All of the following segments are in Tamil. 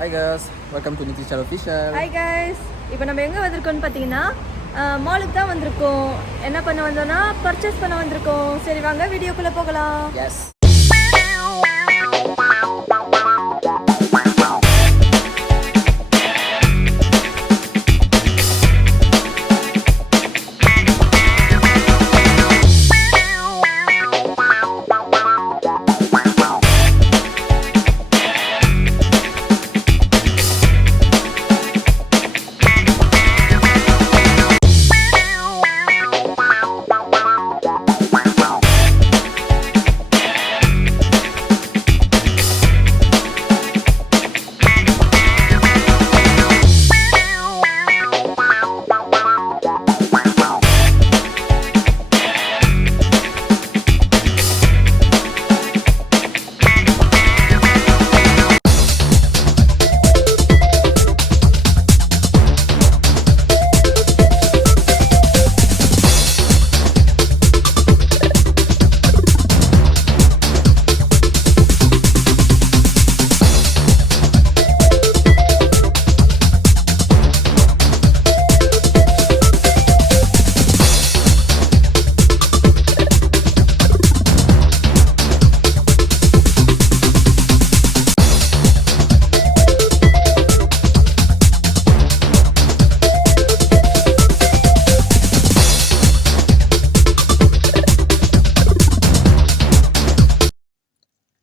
Hi guys, welcome to Nitish Channel Official. Hi guys, இப்போ நம்ம எங்கே வந்திருக்கோம்னு பார்த்தீங்கன்னா மாலுக்கு தான் வந்திருக்கோம். என்ன பண்ண வந்தோம்னா பர்ச்சேஸ் பண்ண வந்திருக்கோம். சரி வாங்க வீடியோக்குள்ளே போகலாம். Yes.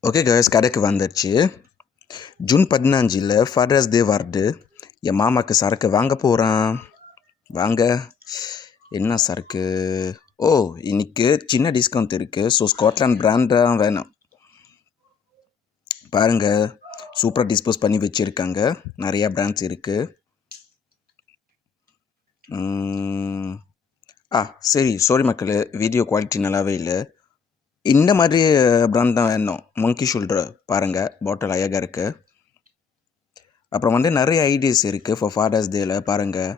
ஓகே கேர்ள்ஸ், கடைக்கு வந்துடுச்சு. ஜூன் 15 ஃபாதர்ஸ் டே வருது. என் மாமாக்கு சரக்கு வாங்க போகிறான். வாங்க, என்ன சரக்கு? ஓ, இன்னைக்கு சின்ன டிஸ்கவுண்ட் இருக்குது. ஸோ ஸ்காட்லாண்ட் பிராண்டாக வேணும். பாருங்கள், சூப்பராக டிஸ்போஸ் பண்ணி வச்சுருக்காங்க. நிறையா பிராண்ட்ஸ் இருக்குது. சரி, சாரி மக்களே, வீடியோ குவாலிட்டி நல்லாவே இல்லை. இந்த மாதிரி பிராண்ட் தான் வேணும். மங்கி ஷோல்டர் பாருங்கள், பாட்டில் அழகாக இருக்குது. அப்புறம் நிறைய ஐடியாஸ் இருக்குது ஃபார் ஃபாதர்ஸ் டேயில். பாருங்கள்,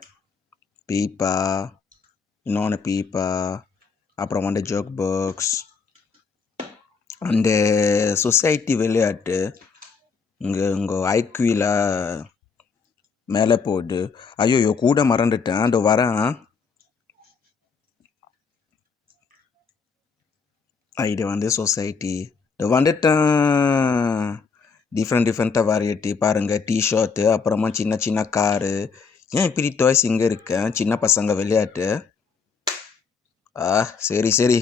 பீப்பா, இன்னொன்று பீப்பா, அப்புறம் ஜோக் பாக்ஸ், அந்த சொசைட்டி விளையாட்டு உங்கள் ஐக்யூவில் மேலே போகுது. ஐயோ கூட மறந்துட்டேன், அந்த வரேன். இது சொசைட்டி வந்துட்டேன். டிஃப்ரெண்ட்டாக வெரைட்டி பாருங்கள். டிஷர்ட்டு, அப்புறமா சின்ன சின்ன காரு. ஏன் இப்படி டாய்ஸ் இங்கே இருக்கேன்? சின்ன பசங்க விளையாட்டு. சரி,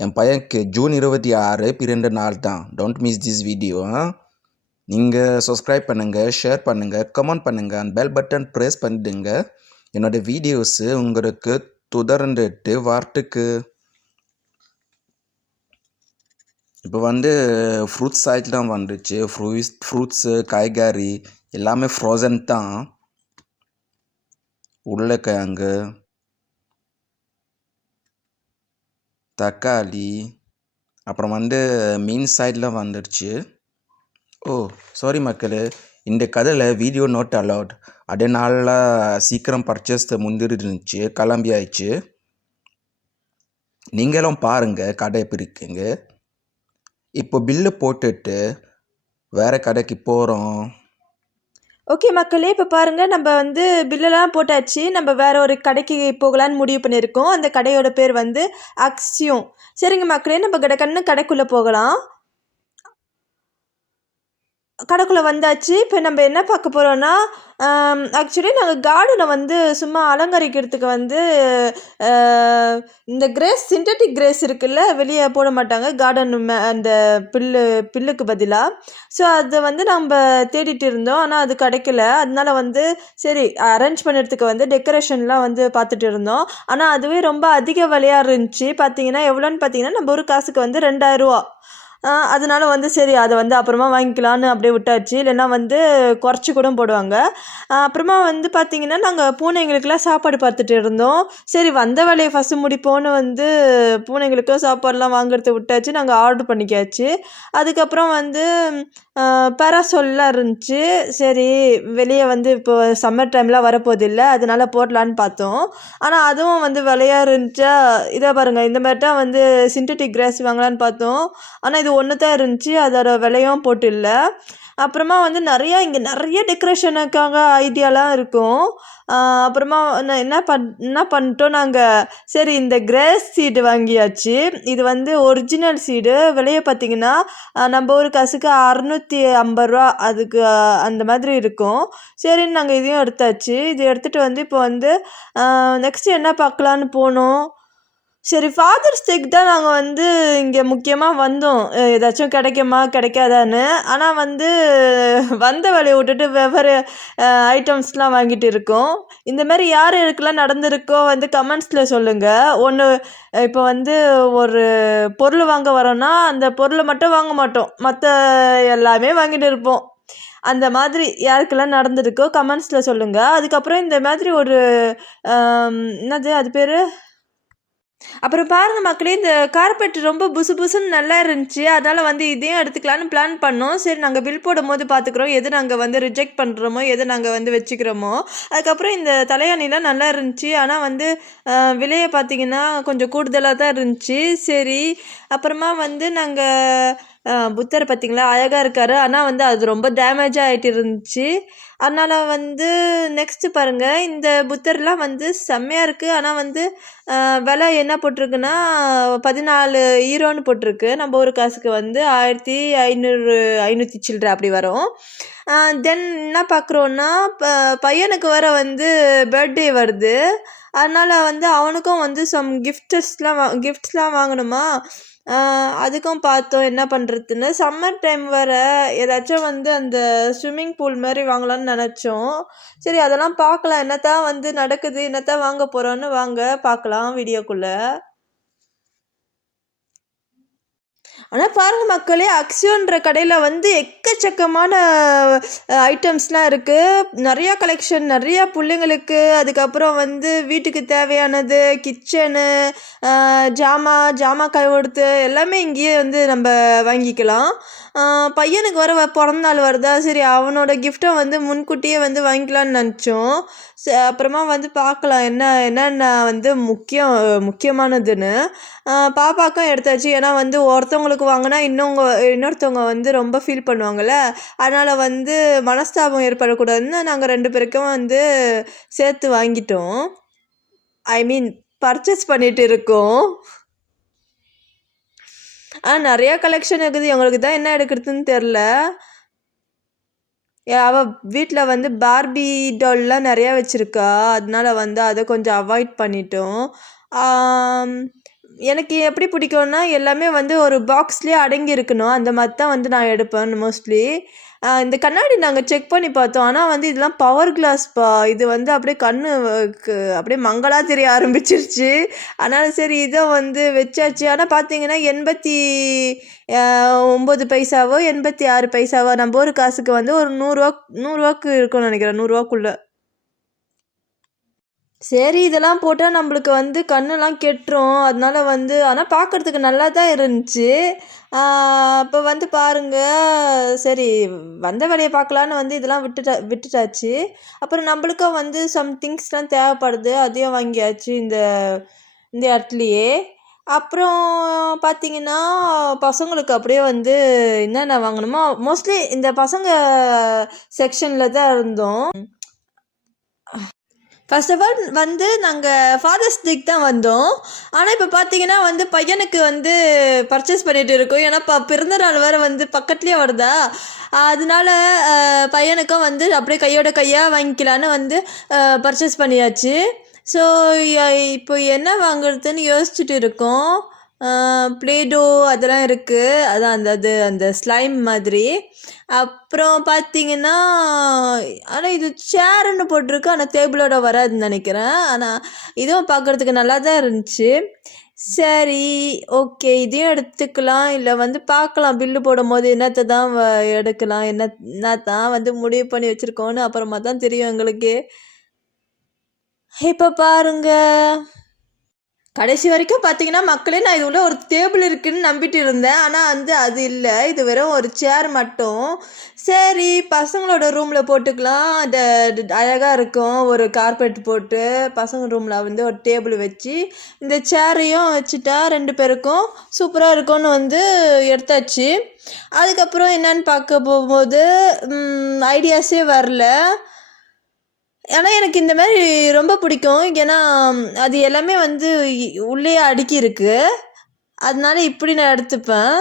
என் பையனுக்கு ஜூன் 26 பிறந்த நாள் தான். Don't miss this video. நீங்கள் சப்ஸ்கிரைப் பண்ணுங்கள், ஷேர் பண்ணுங்கள், கமெண்ட் பண்ணுங்கள், அந்த பெல் பட்டன் ப்ரெஸ் பண்ணிடுங்க. என்னோடய வீடியோஸு உங்களுக்கு தொடர்ந்துட்டு வார்த்துக்கு. இப்போ ஃப்ரூட்ஸ் சைட் தான் வந்துச்சு. ஃப்ரூட்ஸு, காய்கறி எல்லாமே ஃப்ரோசன் தான். உருளைக்கிழங்கு, தக்காளி, அப்புறம் மீன் சைடில் வந்துடுச்சு. ஓ சாரி மக்களே, இந்த கதையில் வீடியோ நாட் அலவுட். அதனால சீக்கிரம் பர்ச்சேஸ் முந்திருந்துச்சு, கிளம்பி ஆயிடுச்சு. நீங்களும் பாருங்கள் கடை எப்படி இருக்குங்க. இப்போ பில்லு போட்டுட்டு வேறு கடைக்கு போகிறோம். ஓகே மக்களே, இப்போ பாருங்கள், நம்ம பில்லெல்லாம் போட்டாச்சு. நம்ம வேறு ஒரு கடைக்கு போகலான்னு முடிவு பண்ணியிருக்கோம். அந்த கடையோட பேர் அக்ஸியோன். சரிங்க மக்களே, நம்ம கடைக்குள்ளே போகலாம். கடைக்குள்ளே வந்தாச்சு. இப்போ நம்ம என்ன பார்க்க போகிறோன்னா, ஆக்சுவலி நாங்கள் கார்டனை சும்மா அலங்கரிக்கிறதுக்கு இந்த சிந்தட்டிக் கிரேஸ் இருக்குல்ல, வெளியே போட மாட்டாங்க கார்டன் அந்த பில்லுக்கு பதிலாக. ஸோ அதை நம்ம தேடிட்டு இருந்தோம், ஆனால் அது கிடைக்கல. அதனால சரி அரேஞ்ச் பண்ணுறதுக்கு டெக்கரேஷன்லாம் பார்த்துட்டு இருந்தோம். ஆனால் அதுவே ரொம்ப அதிக விலையாக இருந்துச்சு. பார்த்தீங்கன்னா எவ்வளோன்னு பார்த்தீங்கன்னா, நம்ம ஒரு காசுக்கு 2000 அதனால சரி அதை அப்புறமா வாங்கிக்கலான்னு அப்படியே விட்டாச்சு. இல்லைன்னா குறைச்சி கூட போடுவாங்க. அப்புறமா பார்த்திங்கன்னா நாங்கள் பூனைங்களுக்கெல்லாம் சாப்பாடு பார்த்துட்டு இருந்தோம். சரி வந்த வேலையை ஃபஸ்ட்டு முடிப்போன்னு பூனைங்களுக்கும் சாப்பாடுலாம் வாங்குறத விட்டாச்சு. நாங்கள் ஆர்டர் பண்ணிக்காச்சு. அதுக்கப்புறம் பேராசோல்லாம் இருந்துச்சு. சரி வெளியே வந்து இப்போ சம்மர் டைம்லாம் வரப்போதில்ல, அதனால போடலான்னு பார்த்தோம். ஆனால் அதுவும் வந்து விலையா இருந்துச்சா, இதை பாருங்கள் இந்த மாதிரி தான் வந்து சிந்தட்டிக் கிராஸ் வாங்கலான்னு பார்த்தோம். ஆனால் இது ஒன்று தான் இருந்துச்சு, அதோட விலையும் போட்டு இல்லை. அப்புறமா வந்து இங்கே நிறைய டெக்கரேஷனுக்காக ஐடியாலாம் இருக்கும். அப்புறமா நான் என்ன பண்ணிட்டோம் நாங்கள், சரி இந்த கிராஸ் சீடு வாங்கியாச்சு. இது வந்து ஒரிஜினல் சீடு. விலையை பார்த்தீங்கன்னா நம்ம ஊர் காசுக்கு 650 அதுக்கு அந்த மாதிரி இருக்கும். சரின்னு நாங்கள் இதையும் எடுத்தாச்சு. இது எடுத்துகிட்டு வந்து இப்போ வந்து நெக்ஸ்ட்டு என்ன பார்க்கலான்னு போனோம். சரி ஃபாதர்ஸ் டேக்கு தான் நாங்கள் வந்து இங்கே முக்கியமாக வந்தோம், ஏதாச்சும் கிடைக்குமா கிடைக்காதான்னு. ஆனால் வந்து வந்த வேலையை விட்டுட்டு வெவ்வேறு ஐட்டம்ஸ்லாம் வாங்கிட்டு இருக்கோம். இந்த மாதிரி யார் யாருக்கெல்லாம் நடந்திருக்கோ வந்து கமெண்ட்ஸில் சொல்லுங்கள். ஒன்று இப்போ வந்து ஒரு பொருள் வாங்க வரோன்னா அந்த பொருளை மட்டும் வாங்க மாட்டோம், மற்ற எல்லாமே வாங்கிட்டு இருப்போம். அந்த மாதிரி யாருக்கெல்லாம் நடந்திருக்கோ கமெண்ட்ஸில் சொல்லுங்கள். அதுக்கப்புறம் இந்த மாதிரி ஒரு என்னது அது பேர், அப்புறம் பாருங்கள் மக்களே, இந்த கார்பெட் ரொம்ப புசு புசுன்னு நல்லா இருந்துச்சு. அதனால் வந்து இதையும் எடுத்துக்கலான்னு பிளான் பண்ணோம். சரி நாங்கள் பில் போடும்போது பார்த்துக்குறோம் எது நாங்கள் வந்து ரிஜெக்ட் பண்ணுறோமோ எது நாங்கள் வந்து வச்சுக்கிறோமோ. அதுக்கப்புறம் இந்த தலையணிலாம் நல்லா இருந்துச்சு. ஆனால் வந்து விலையை பார்த்தீங்கன்னா கொஞ்சம் கூடுதலாக தான் இருந்துச்சு. சரி அப்புறமா வந்து நாங்கள் புத்தர் பார்த்திங்களா அழகாக இருக்கார். ஆனால் வந்து அது ரொம்ப டேமேஜாக ஆகிட்டு இருந்துச்சு. அதனால் வந்து நெக்ஸ்ட்டு பாருங்கள், இந்த புத்தர்லாம் வந்து செம்மையாக இருக்குது. ஆனால் வந்து விலை என்ன போட்டிருக்குன்னா 14 ஈரோன்னு போட்டிருக்கு. நம்ம ஒரு காசுக்கு வந்து 1500 500 சில்லற அப்படி வரும். தென் என்ன பார்க்குறோன்னா பையனுக்கு வர வந்து பர்த்டே வருது. அதனால் வந்து அவனுக்கும் வந்து கிஃப்ட்ஸ்லாம் வாங்கணுமா. அதுக்கும் பார்த்தோம் என்ன பண்ணுறதுன்னு. சம்மர் டைம் வேறு, ஏதாச்சும் வந்து அந்த ஸ்விம்மிங் பூல் மாதிரி வாங்கலான்னு நினச்சோம். சரி அதெல்லாம் பார்க்கலாம், என்னத்தான் வந்து நடக்குது, என்னத்தான் வாங்க போகிறோன்னு வாங்க பார்க்கலாம் வீடியோக்குள்ளே. ஆனால் பாருங்கள் மக்களே, அக்ஸியோன்ற கடையில் வந்து எக்கச்சக்கமான ஐட்டம்ஸ்லாம் இருக்குது. நிறையா கலெக்ஷன், நிறையா பிள்ளைங்களுக்கு, அதுக்கப்புறம் வந்து வீட்டுக்கு தேவையானது, கிச்சனு, ஜாமான் கொடுத்து எல்லாமே இங்கேயே வந்து நம்ம வாங்கிக்கலாம். பையனுக்கு வர பிறந்தநாள் வருதா, சரி அவனோட கிஃப்ட்டை வந்து முன்கூட்டியே வந்து வாங்கிக்கலான்னு நினச்சோம். அப்புறமா வந்து பார்க்கலாம் என்னென்ன வந்து முக்கியமானதுன்னு. பாப்பாக்கும் எடுத்தாச்சு. ஏன்னா வந்து ஒருத்தவங்களுக்கு வாங்கினா இன்னொருத்தவங்க வந்து ரொம்ப ஃபீல் பண்ணுவாங்கள்ல. அதனால் வந்து மனஸ்தாபம் ஏற்படக்கூடாதுன்னு நாங்கள் 2 பேருக்கும் வந்து சேர்த்து வாங்கிட்டோம். ஐ மீன் பர்ச்சேஸ் பண்ணிட்டு இருக்கோம். நிறையா கலெக்ஷன் இருக்குது. எங்களுக்கு தான் என்ன எடுக்கிறதுன்னு தெரில. அவள் வீட்டில் வந்து பார்பி டால்லாம் நிறையா வச்சுருக்கா. அதனால வந்து அதை கொஞ்சம் அவாய்ட் பண்ணிட்டோம். எனக்கு எப்படி பிடிக்கும்னா எல்லாமே வந்து ஒரு பாக்ஸ்லேயே அடங்கி இருக்கணும், அந்த மாதிரி தான் வந்து நான் எடுப்பேன் மோஸ்ட்லி. இந்த கண்ணாடி நாங்கள் செக் பண்ணி பார்த்தோம். ஆனால் வந்து இதெல்லாம் பவர் கிளாஸ்ப்பா. இது வந்து அப்படியே அப்படியே மங்கலாக தெரிய ஆரம்பிச்சிருச்சு. அதனால் சரி இதை வந்து வச்சாச்சு. ஆனால் பார்த்தீங்கன்னா 89 பைசாவோ 86 பைசாவோ நம்ம ஒரு காசுக்கு வந்து ஒரு 100 இருக்கும்னு நினைக்கிறேன், 100 சரி இதெல்லாம் போட்டால் நம்மளுக்கு வந்து கண்ணெல்லாம் கெட்டுரும். அதனால வந்து ஆனால் பார்க்குறதுக்கு நல்லா தான் இருந்துச்சு. அப்போ வந்து பாருங்கள், சரி வந்த வேலையை பார்க்கலான்னு வந்து இதெல்லாம் விட்டுட்டாச்சு. அப்புறம் நம்மளுக்கும் வந்து சம் திங்ஸ்லாம் தேவைப்படுது, அதையும் வாங்கியாச்சு இந்த இடத்துலையே. அப்புறம் பார்த்தீங்கன்னா பசங்களுக்கு அப்படியே வந்து என்னென்ன வாங்கணுமோ மோஸ்ட்லி இந்த பசங்க செக்ஷனில் தான் இருந்தோம். ஃபர்ஸ்ட் ஆஃப் ஆல் வந்து நாங்கள் ஃபாதர்ஸ் டேக்கு தான் வந்தோம். ஆனால் இப்போ பார்த்தீங்கன்னா வந்து பையனுக்கு வந்து பர்ச்சேஸ் பண்ணிகிட்டு இருக்கோம். ஏன்னா பிறந்தநாள் வேறு வந்து பக்கத்துலேயே வருதா. அதனால பையனுக்கும் வந்து அப்படியே கையாக வாங்கிக்கலான்னு வந்து பர்ச்சேஸ் பண்ணியாச்சு. ஸோ இப்போ என்ன வாங்குறதுன்னு யோசிச்சுட்டு இருக்கோம். ப்ளேடோ அதெல்லாம் இருக்குது, அதான் அந்த ஸ்லைம் மாதிரி. அப்புறம் பார்த்தீங்கன்னா ஆனால் இது சேர்ன்னு போட்டிருக்கு, ஆனால் டேபிளோட வராதுன்னு நினைக்கிறேன். ஆனால் இதுவும் பார்க்குறதுக்கு நல்லா தான் இருந்துச்சு. சரி ஓகே இதையும் எடுத்துக்கலாம், இல்லை வந்து பார்க்கலாம் பில்லு போடும் போது என்னத்தை தான் எடுக்கலாம், என்ன தான் வந்து முடிவு பண்ணி வச்சுருக்கோன்னு அப்புறமா தான் தெரியும் எங்களுக்கு. இப்போ பாருங்க, கடைசி வரைக்கும் பார்த்தீங்கன்னா மக்களே நான் இது உள்ள ஒரு டேபிள் இருக்குன்னு நம்பிட்டு இருந்தேன். ஆனால் வந்து அது இல்லை, இது வெறும் ஒரு சேர் மட்டும். சரி பசங்களோட ரூமில் போட்டுக்கலாம், அது அழகாக இருக்கும். ஒரு கார்பெட் போட்டு பசங்க ரூமில் வந்து ஒரு டேபிள் வச்சு இந்த சேரையும் வச்சுட்டா 2 பேருக்கும் சூப்பராக இருக்கும்னு வந்து எடுத்தாச்சு. அதுக்கப்புறம் என்னன்னு பார்க்க போகும்போது ஐடியாஸே வரல. ஆனால் எனக்கு இந்த மாதிரி ரொம்ப பிடிக்கும். ஏன்னா அது எல்லாமே வந்து உள்ளேயே அடுக்கியிருக்கு. அதனால இப்படி நான் எடுத்துப்பேன்.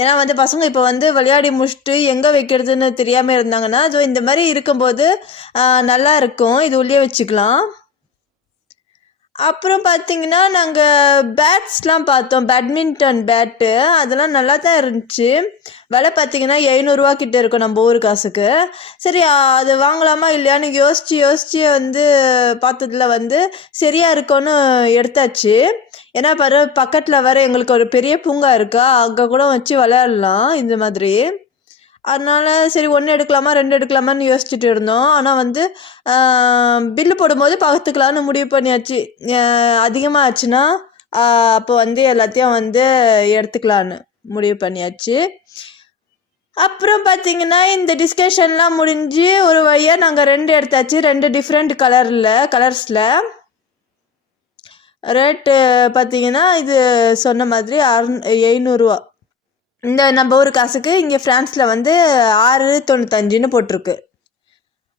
ஏன்னா வந்து பசங்க இப்போ வந்து விளையாடி முடிச்சுட்டு எங்கே வைக்கிறதுன்னு தெரியாமல் இருந்தாங்கன்னா ஸோ இந்த மாதிரி இருக்கும்போது நல்லா இருக்கும், இது உள்ளே வச்சுக்கலாம். அப்புறம் பார்த்தீங்கன்னா நாங்கள் பேட்ஸ்லாம் பார்த்தோம், பேட்மிண்டன் பேட்டு அதெல்லாம் நல்லா தான் இருந்துச்சு. விலை பார்த்தீங்கன்னா 500 கிட்ட இருக்கும் நம்ம ஊர் காசுக்கு. சரி அது வாங்கலாமா இல்லையான்னு யோசித்து வந்து பார்த்ததுல வந்து சரியாக இருக்கும்னு எடுத்தாச்சு. ஏன்னா பக்கத்தில் வேறு எங்களுக்கு ஒரு பெரிய பூங்கா இருக்கா, அங்கே கூட வச்சு விளையாடலாம் இந்த மாதிரி. அதனால சரி 1 எடுக்கலாமா 2 எடுக்கலாமான்னு யோசிச்சுட்டு இருந்தோம். ஆனால் வந்து பில்லு போடும்போது பார்த்துக்கலான்னு முடிவு பண்ணியாச்சு. அதிகமாக ஆச்சுன்னா அப்போ வந்து எல்லாத்தையும் வந்து எடுத்துக்கலான்னு முடிவு பண்ணியாச்சு. அப்புறம் பார்த்தீங்கன்னா இந்த டிஸ்கஷன்லாம் முடிஞ்சு ஒரு வழியாக நாங்கள் 2 எடுத்தாச்சு, 2 டிஃப்ரெண்ட் கலர்ஸில். ரேட்டு பார்த்தீங்கன்னா இது சொன்ன மாதிரி 700. இந்த நம்ம ஊர் காசுக்கு இங்கே ஃப்ரான்ஸில் வந்து 6.95ன்னு போட்டிருக்கு.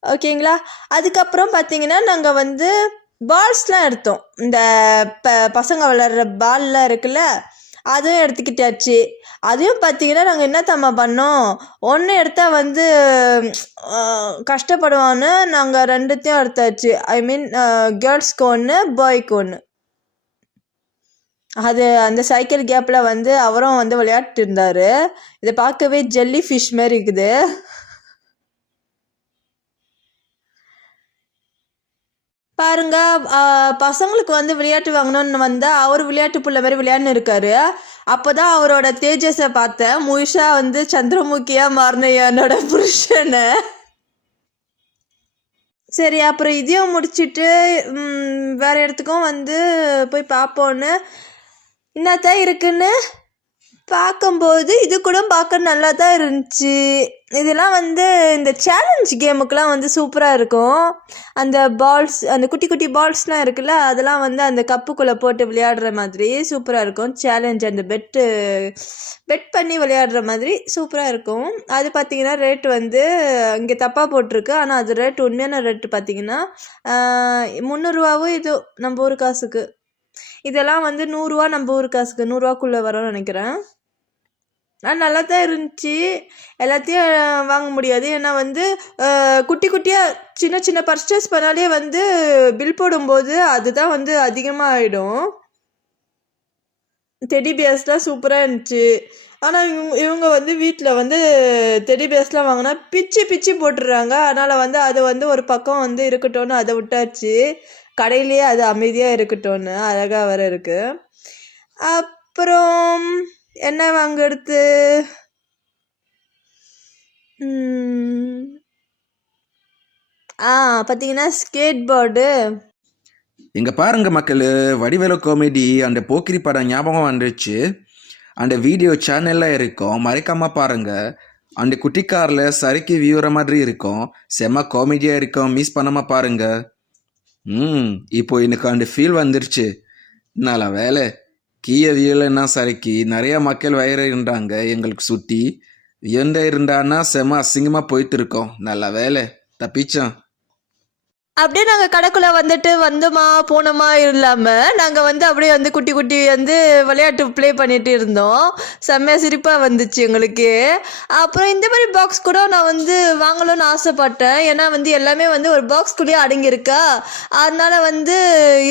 ஓகேங்களா. அதுக்கப்புறம் பார்த்தீங்கன்னா நாங்கள் வந்து பால்ஸ்லாம் எடுத்தோம். இந்த பசங்க விளையாடுற பால்லாம் இருக்குல்ல, அதுவும் எடுத்துக்கிட்டாச்சு. அதையும் பார்த்தீங்கன்னா நாங்கள் என்ன பண்ணோம், ஒன்று எடுத்தால் வந்து கஷ்டப்படுவான்னு நாங்கள் 2த்தையும் எடுத்தாச்சு. ஐ மீன் கேர்ள்ஸ்க்கு 1 பாய்க்கு 1. அது அந்த சைக்கிள் கேப்பில் வந்து அவரும் வந்து விளையாட்டு இருந்தார். இதை பார்க்கவே ஜெல்லி ஃபிஷ் மாதிரி இருக்குது. பாருங்க பசங்களுக்கு வந்து விளையாட்டு வாங்கணும்னு வந்தால் அவர் விளையாட்டு புள்ள மாதிரி விளையாடுன்னு இருக்காரு. அப்போ தான் அவரோட தேஜஸை பார்த்தேன். முழுசாக வந்து சந்திரமுகியாக மாறின என்னோட புருஷனை. சரி அப்புறம் இதையும் முடிச்சுட்டு வேறு இடத்துக்கும் வந்து போய் பார்ப்போன்னு என்னத்தான் இருக்குன்னு பார்க்கும்போது இது கூட பார்க்க நல்லா தான் இருந்துச்சு. இதெல்லாம் வந்து இந்த சேலஞ்ச் கேமுக்கெலாம் வந்து சூப்பராக இருக்கும். அந்த பால்ஸ், அந்த குட்டி குட்டி பால்ஸ்லாம் இருக்குல்ல, அதெல்லாம் வந்து அந்த கப்புக்குள்ளே போட்டு விளையாடுற மாதிரி சூப்பராக இருக்கும். சேலஞ்ச் அந்த பெட் பண்ணி விளையாடுற மாதிரி சூப்பராக இருக்கும். அது பார்த்திங்கன்னா ரேட்டு வந்து இங்கே தப்பாக போட்டிருக்கு, ஆனால் அது ரேட்டு உண்மையான ரேட்டு பார்த்திங்கன்னா 300 இது நம்ம ஊர் காசுக்கு. இதெல்லாம் வந்து 100 நம்ம ஊர் காசுக்கு 100 வரும்னு நினைக்கிறேன். நல்லா தான் இருந்துச்சு. எல்லாத்தையும் வாங்க முடியாது, ஏன்னா வந்து குட்டி குட்டியாக சின்ன சின்ன பர்ச்சேஸ் பண்ணாலே வந்து பில் போடும்போது அதுதான் வந்து அதிகமாக ஆகிடும். டெடி பேர்ஸ்லாம் சூப்பராக இருந்துச்சு. ஆனால் இவங்க வந்து வீட்டில் வந்து டெடி பேர்ஸ்லாம் வாங்கினா பிச்சு போட்டுடுறாங்க. அதனால் வந்து அதை வந்து ஒரு பக்கம் வந்து இருக்கட்டும்னு அதை விட்டாச்சு. கடையிலேயே அது அமைதியாக இருக்கட்டும்னு அழகாக வர இருக்குது. அப்புறம் என்ன வாங்கிறது, பார்த்தீங்கன்னா ஸ்கேட் போர்டு. இங்கே பாருங்க மக்கள், வடிவேலு காமெடி அந்த போக்கிரி படம் ஞாபகம் வந்துருச்சு. அந்த வீடியோ சேனலில் இருக்கும், மறைக்காமல் பாருங்கள். அந்த குட்டிக்காரில் சறுக்கி வியூற மாதிரி இருக்கும், செம்ம காமெடியாக இருக்கும், மிஸ் பண்ணாமல் பாருங்கள். இப்போ எனக்கு அந்த ஃபீல் வந்துருச்சு. நல்ல வேலை கீழே வியலைன்னா சறுக்கி நிறைய மக்கள் வயிறு இருந்தாங்க எங்களுக்கு சுற்றி. வியந்த இருந்தான்னா செம்ம அசிங்கமாக போயிட்டு இருக்கோம். நல்ல வேலை தப்பிச்சான். அப்படியே நாங்கள் கடைக்குள்ளே வந்துட்டு வந்தோமா போனோமா இல்லாமல் நாங்கள் வந்து அப்படியே வந்து குட்டி குட்டி வந்து விளையாட்டு ப்ளே பண்ணிட்டு இருந்தோம். செம்மையாக சிரிப்பாக வந்துச்சு எங்களுக்கு. அப்புறம் இந்த மாதிரி பாக்ஸ் கூட நான் வந்து வாங்கணும்னு ஆசைப்பட்டேன். ஏன்னா வந்து எல்லாமே வந்து ஒரு பாக்ஸ்குள்ளேயே அடங்கியிருக்கா, அதனால் வந்து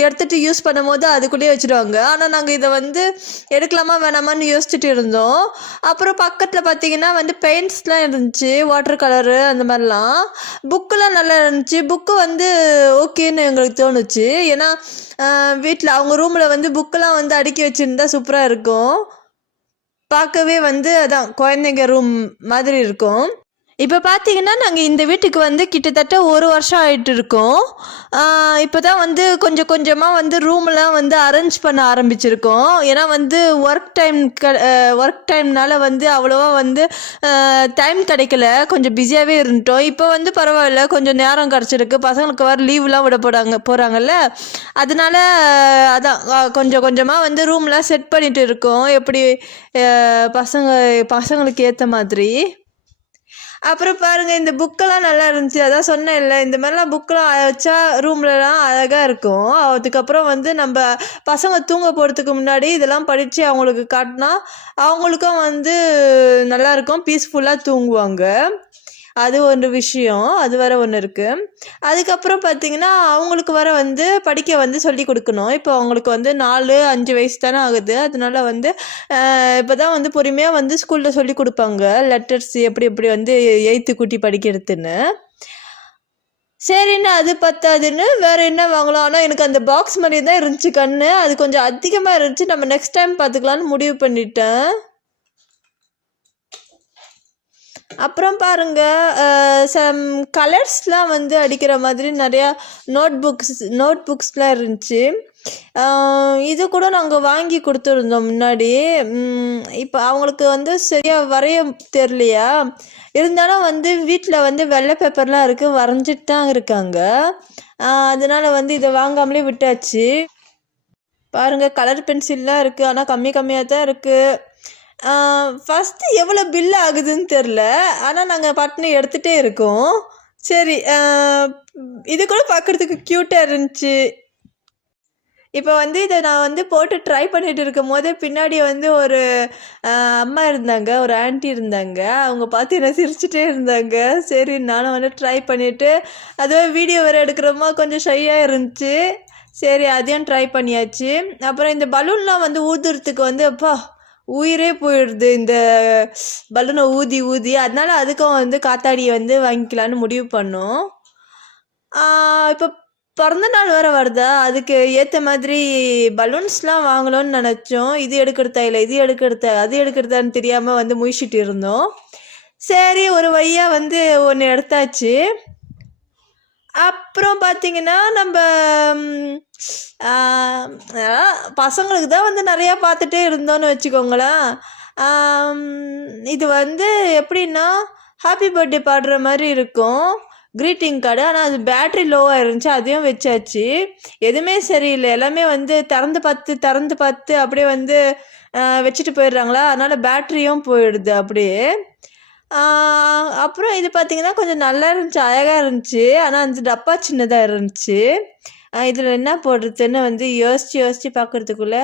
எடுத்துகிட்டு யூஸ் பண்ணும் போது அதுக்குள்ளேயே வச்சுருவாங்க. ஆனால் நாங்கள் இதை வந்து எடுக்கலாமா வேணாமான்னு யோசிச்சுட்டு இருந்தோம். அப்புறம் பக்கத்தில் பார்த்தீங்கன்னா வந்து பெயிண்ட்ஸ்லாம் இருந்துச்சு, வாட்டர் கலரு அந்த மாதிரிலாம். புக்கெலாம் நல்லா இருந்துச்சு. புக்கு வந்து ஓகேன்னு எங்களுக்கு தோணுச்சு. ஏன்னா வீட்டில் அவங்க ரூமில் வந்து புக்கெல்லாம் வந்து அடுக்கி வச்சுருந்தா சூப்பராக இருக்கும். பார்க்கவே வந்து அதான் குழந்தைங்க ரூம் மாதிரி இருக்கும். இப்போ பார்த்தீங்கன்னா நாங்கள் இந்த வீட்டுக்கு வந்து கிட்டத்தட்ட 1 வருஷம் ஆகிட்டு இருக்கோம். இப்போ தான் வந்து கொஞ்சம் கொஞ்சமாக வந்து ரூம்லாம் வந்து அரேஞ்ச் பண்ண ஆரம்பிச்சிருக்கோம். ஏன்னா வந்து ஒர்க் டைம்னால வந்து அவ்வளோவா வந்து டைம் கிடைக்கல, கொஞ்சம் பிஸியாகவே இருந்துட்டோம். இப்போ வந்து பரவாயில்ல, கொஞ்சம் நேரம் கிடச்சிருக்கு. பசங்களுக்கு வர லீவ்லாம் விட போகிறாங்கல்ல, அதனால அதான் கொஞ்சம் கொஞ்சமாக வந்து ரூம்லாம் செட் பண்ணிட்டு இருக்கோம், எப்படி பசங்களுக்கு ஏற்ற மாதிரி. அப்புறம் பாருங்கள், இந்த புக்கெல்லாம் நல்லா இருந்துச்சு. அதான் சொன்னேன்ல, இந்த மாதிரிலாம் புக்கெலாம் வச்சா ரூம்லலாம் அழகாக இருக்கும். அதுக்கப்புறம் வந்து நம்ம பசங்க தூங்க போகிறதுக்கு முன்னாடி இதெல்லாம் படித்து அவங்களுக்கு காட்டினா அவங்களுக்கும் வந்து நல்லாயிருக்கும், பீஸ்ஃபுல்லாக தூங்குவாங்க. அது ஒரு விஷயம், அது வேறு ஒன்று இருக்குது. அதுக்கப்புறம் பார்த்திங்கன்னா அவங்களுக்கு வர வந்து படிக்க வந்து சொல்லி கொடுக்கணும். இப்போ அவங்களுக்கு வந்து 4-5 வயசு தானே ஆகுது. அதனால வந்து இப்போ தான் வந்து பொறுமையாக வந்து ஸ்கூலில் சொல்லி கொடுப்பாங்க, லெட்டர்ஸ் எப்படி எப்படி வந்து எய்த்து கூட்டி படிக்கிறதுன்னு. சரின்னு அது பத்தாதுன்னு வேறு என்ன வாங்கலாம். ஆனால் எனக்கு அந்த பாக்ஸ் மாதிரி தான் இருந்துச்சு கண்ணு, அது கொஞ்சம் அதிகமாக இருந்துச்சு. நம்ம நெக்ஸ்ட் டைம் பார்த்துக்கலான்னு முடிவு பண்ணிட்டேன். அப்புறம் பாருங்கள், சம் கலர்ஸ்லாம் வந்து அடிக்கிற மாதிரி நிறையா நோட் புக்ஸ்லாம் இருந்துச்சு. இது கூட நாங்கள் வாங்கி கொடுத்துருந்தோம் முன்னாடி. இப்போ அவங்களுக்கு வந்து சரியாக வரைய தெரியலையா, இருந்தாலும் வந்து வீட்டில் வந்து வெள்ளை பேப்பர்லாம் இருக்குது, வரைஞ்சிட்டு தான் இருக்காங்க. அதனால் வந்து இதை வாங்காமலே விட்டாச்சு. பாருங்கள், கலர் பென்சில்லாம் இருக்குது, ஆனால் கம்மியாக தான் இருக்குது. ஃபஸ்ட்டு எவ்வளோ பில் ஆகுதுன்னு தெரில, ஆனால் நாங்கள் பட்னு எடுத்துகிட்டே இருக்கோம். சரி, இது கூட பார்க்குறதுக்கு க்யூட்டாக இருந்துச்சு. இப்போ வந்து இதை நான் வந்து போட்டு ட்ரை பண்ணிட்டு இருக்கும் போதே பின்னாடி வந்து ஒரு அம்மா இருந்தாங்க, ஒரு ஆண்டி இருந்தாங்க. அவங்க பார்த்து என்ன சிரிச்சுட்டே இருந்தாங்க. சரி, நானும் வந்து ட்ரை பண்ணிவிட்டு, அதுவே வீடியோ வேறு எடுக்கிறோமா, கொஞ்சம் ஷையாக இருந்துச்சு. சரி, அதையும் ட்ரை பண்ணியாச்சு. அப்புறம் இந்த பலூன்லாம் வந்து ஊதுறதுக்கு வந்து அப்பா உயிரே போயிடுது இந்த பலூனை ஊதி ஊதி. அதனால அதுக்கும் வந்து காத்தாடியை வந்து வாங்கிக்கலான்னு முடிவு பண்ணோம். இப்போ பிறந்த நாள் வேறு வருதா, அதுக்கு ஏற்ற மாதிரி பலூன்ஸ்லாம் வாங்கணும்னு நினச்சோம். இது எடுக்கிறதா இல்லை இது எடுக்கிறதா அது எடுக்கிறதான்னு தெரியாமல் வந்து முழிச்சிட்டு இருந்தோம். சரி, ஒரு வழியாக வந்து ஒன்று எடுத்தாச்சு. அப்புறம் பார்த்திங்கன்னா நம்ம பசங்களுக்கு தான் வந்து நிறையா பார்த்துட்டே இருந்தோன்னு வச்சுக்கோங்களேன். இது வந்து எப்படின்னா ஹாப்பி பர்த்டே பாடுற மாதிரி இருக்கும், க்ரீட்டிங் கார்டு. ஆனால் அது பேட்ரி லோவாக இருந்துச்சு, அதையும் வச்சாச்சு. எதுவுமே சரியில்லை, எல்லாமே வந்து திறந்து பார்த்து அப்படியே வந்து வச்சுட்டு போயிடுறாங்களா, அதனால் பேட்ரியும் போயிடுது அப்படியே. அப்புறம் இது பார்த்திங்கன்னா கொஞ்சம் நல்லா இருந்துச்சு, அழகாக இருந்துச்சு. ஆனால் அந்த டப்பா சின்னதாக இருந்துச்சு. இதில் என்ன போடுறதுன்னு வந்து யோசித்து பார்க்குறதுக்குள்ளே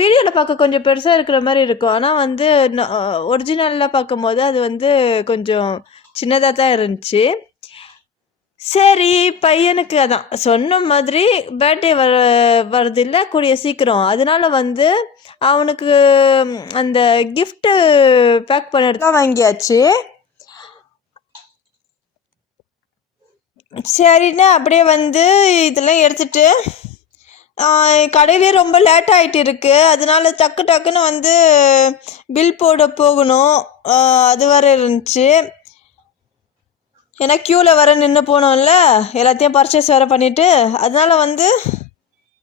வீடியோவில் பார்க்க கொஞ்சம் பெருசாக இருக்கிற மாதிரி இருக்கும். ஆனால் வந்து ஒரிஜினலில் பார்க்கும்போது அது வந்து கொஞ்சம் சின்னதாக தான் இருந்துச்சு. சரி, பையனுக்கு அதான் சொன்ன மாதிரி பர்த்டே வரதில்லை கூடிய சீக்கிரம், அதனால வந்து அவனுக்கு அந்த கிஃப்ட்டு பேக் பண்ணிட்டு தான் வாங்கியாச்சு. சரின்னு அப்படியே வந்து இதெல்லாம் எடுத்துகிட்டு கடையிலே ரொம்ப லேட் ஆகிட்டு இருக்குது, அதனால டக்குன்னு வந்து பில் போட போகணும். அது வேறு இருந்துச்சு, ஏன்னா க்யூவில் வர நின்று போனோம்ல, எல்லாத்தையும் பர்ச்சேஸ் வேறு பண்ணிவிட்டு. அதனால் வந்து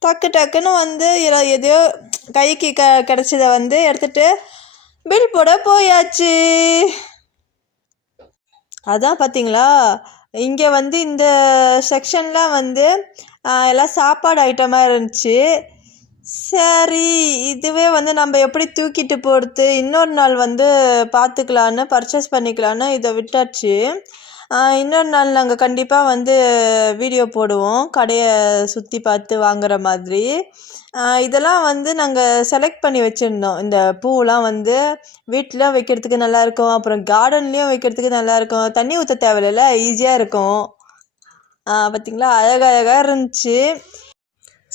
டக்குன்னு வந்து எதையோ கைக்கு கிடச்சதை வந்து எடுத்துகிட்டு பில் போட போயாச்சு. அதான் பார்த்தீங்களா, இங்கே வந்து இந்த செக்ஷன்லாம் வந்து எல்லாம் சாப்பாடு ஐட்டமாக இருந்துச்சு. சரி, இதுவே வந்து நம்ம எப்படி தூக்கிட்டு போகிறது, இன்னொரு நாள் வந்து பார்த்துக்கலான்னு பர்ச்சேஸ் பண்ணிக்கலான்னு இதை விட்டாச்சு. இன்னொரு நாள் நாங்கள் கண்டிப்பாக வந்து வீடியோ போடுவோம், கடையை சுற்றி பார்த்து வாங்குற மாதிரி. இதெல்லாம் வந்து நாங்கள் செலக்ட் பண்ணி வச்சுருந்தோம். இந்த பூவெலாம் வந்து வீட்டில் வைக்கிறதுக்கு நல்லாயிருக்கும், அப்புறம் கார்டன்லேயும் வைக்கிறதுக்கு நல்லாயிருக்கும், தண்ணி ஊற்ற தேவையில்ல, ஈஸியாக இருக்கும். பார்த்திங்களா, அழகாக இருந்துச்சு.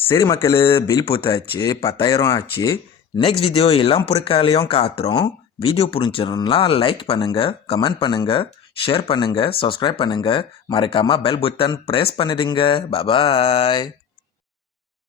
சரி மக்கள், பில் போத்தாச்சு, 10,000 ஆச்சு. நெக்ஸ்ட் வீடியோ எல்லாம் பொருட்களையும் காத்துறோம். வீடியோ புரிஞ்சிடணும்னா லைக் பண்ணுங்கள், கமெண்ட் பண்ணுங்கள், ஷேர் பண்ணுங்கள், சப்ஸ்கிரைப் பண்ணுங்கள், மறக்காமல் பெல் பட்டன் ப்ரெஸ் பண்ணிடுங்க. பாய்.